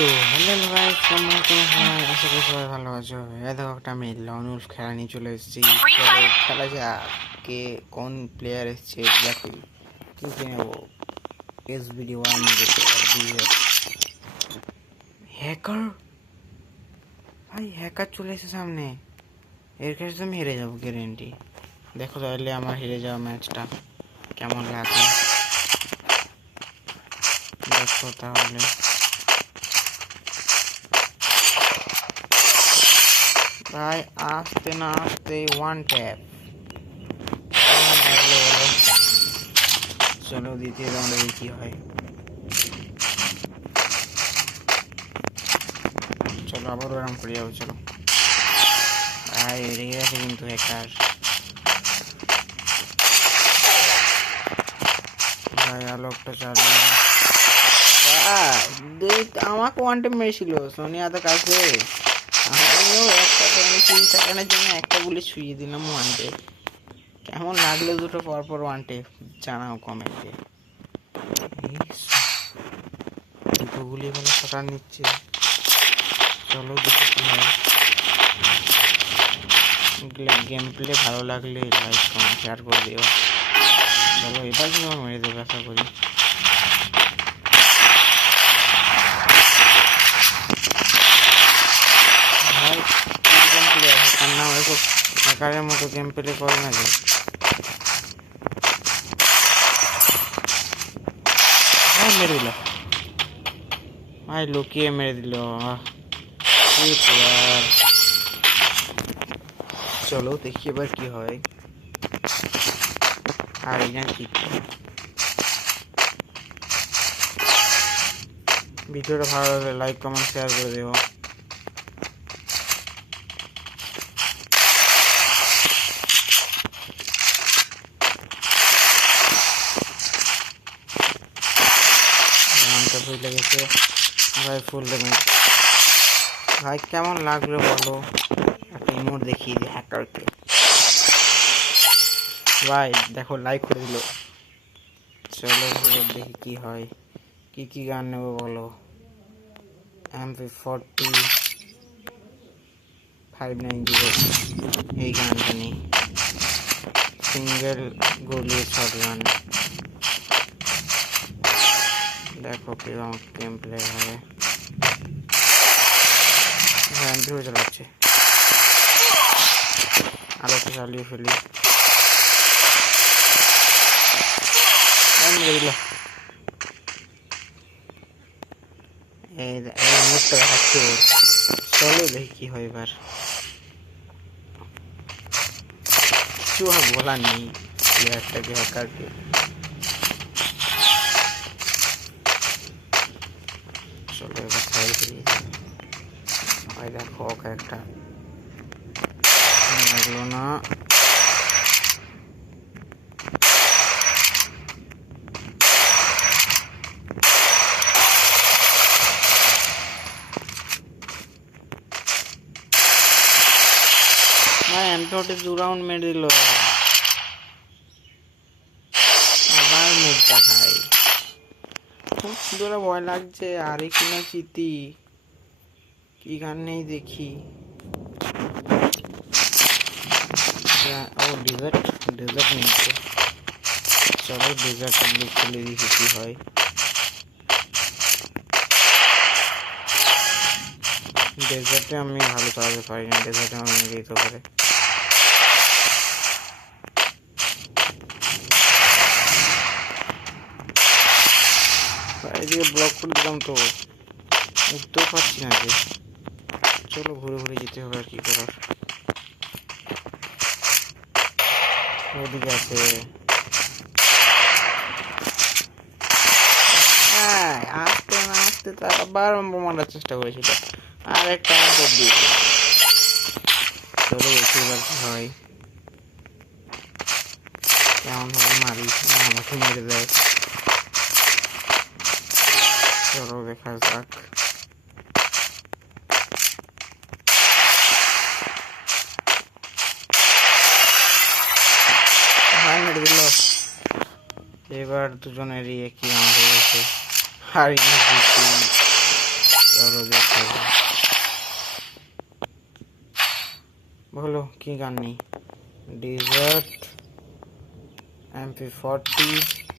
তো hello guys, কেমন আছো সবাই? আশা করি সবাই ভালো আছো। এই দেখো একটা আমি লন উলফ খেলা নিয়ে চলে এসেছি। চলো খেলা যাক। কে কোন প্লেয়ার এসছে দেখো। কি নেবো? SBD1 hacker. ভাই হ্যাকার চলে এসেছে সামনে। এর কাছে তো আমি হেরে যাবো গ্যারেন্টি। দেখো তাহলে আমার হেরে যাওয়া ম্যাচটা কেমন লাগে। দেখো তাহলে। ভাই আসতে না আসতে ওয়ান ট্যাপ। চলো দ্বিতীয় রাউন্ডে কি হয়। চলো আবার আরাম করে যাবো। চলো ভাই রেগে গেছে কিন্তু হ্যাকার। ভাই আলোকটা চালু। আমাকে ওয়ান টাইম মেরেছিল সোনিয়াদের কাছে। আমিও একটা 3 সেকেন্ডের জন্য একটা গুলি ছুঁয়ে দিলাম ওয়ান টে। কেমন লাগলো দুটো পরপর ওয়ান টে জানাও কমেন্টে। দুটো গুলি বলে শটার নিচ্ছে। চলো দেখি কি হয়। গেম প্লে ভালো লাগলে লাইক কমেন্ট শেয়ার করে দিও। চলো এবার কিন্তু আমার মেরে দেবে আশা করি। ভাই গেম প্লে আছে তার নাম একটু হ্যাকারের মতো গেম প্লে করে না যে। ভাই মেরে দিল। ভাই লুকিয়ে মেরে দিল। চলো দেখি এবার কি হয়। আর এই না ঠিক। ভিডিওটা ভালো লাগলে লাইক কমেন্ট শেয়ার করে দেবো। গানটা ভুল লেগেছে ভাই। ফুল দেবেন ভাই। কেমন লাগলো বলো। একটা ইমোট দেখিয়ে দিই হ্যাকারকে। ভাই দেখো লাইক করে দিল। চলো এবার দেখি কি হয়। কি গান নেবো বলো। MP40 590 এই গানটা নিই। সিঙ্গেল গুলি শট গান। দেখো কিরকম গেম প্লে হবে। MP চালাচ্ছে। আলোটা চালিয়ে ফেলি। এই মুখটা দেখাচ্ছে। চলো দেখি কি হয় এবার। কিছু আর বলার নেই প্লেয়ারটাকে হ্যাকারকে। চলো এবার খাই ফেলি। ভাই দেখো ওকে একটা লাগলো না। ভাই MP40 2 রাউন্ড মেরে দিল। আবার মুখটা খাই। খুব সুন্দর ভয় লাগছে। আরে কিনা চিতি কি গান নেই দেখি। ও ডেজার্ট নিচ্ছে। চলো ডেজার্ট লুক খুলে দেখি কি হয়। ডেজার্টে আমি ভালো চালাতে পারি না। ডেজার্টে আমার নিজেই তো করে। এদিকে ব্লক করে দিলাম তো উঠতেও পারছি না যে। চলো ঘুরে ঘুরে যেতে হবে আর কি করার। ওদিকে আছে। আসতে না আসতে তার আবার মারার চেষ্টা করেছিল। আর একটা অন্তর দিয়েছে। চলো দেখি এবার কি হয়। কেমন ভাবে মারি না আমাকে মেরে দেয়। চলো দেখা যাক। মেরে দিল। এবার দুজনেরই একই রাউন্ড হয়ে গেছে। চলো বলো কি গান নেই? Dessert, MP40,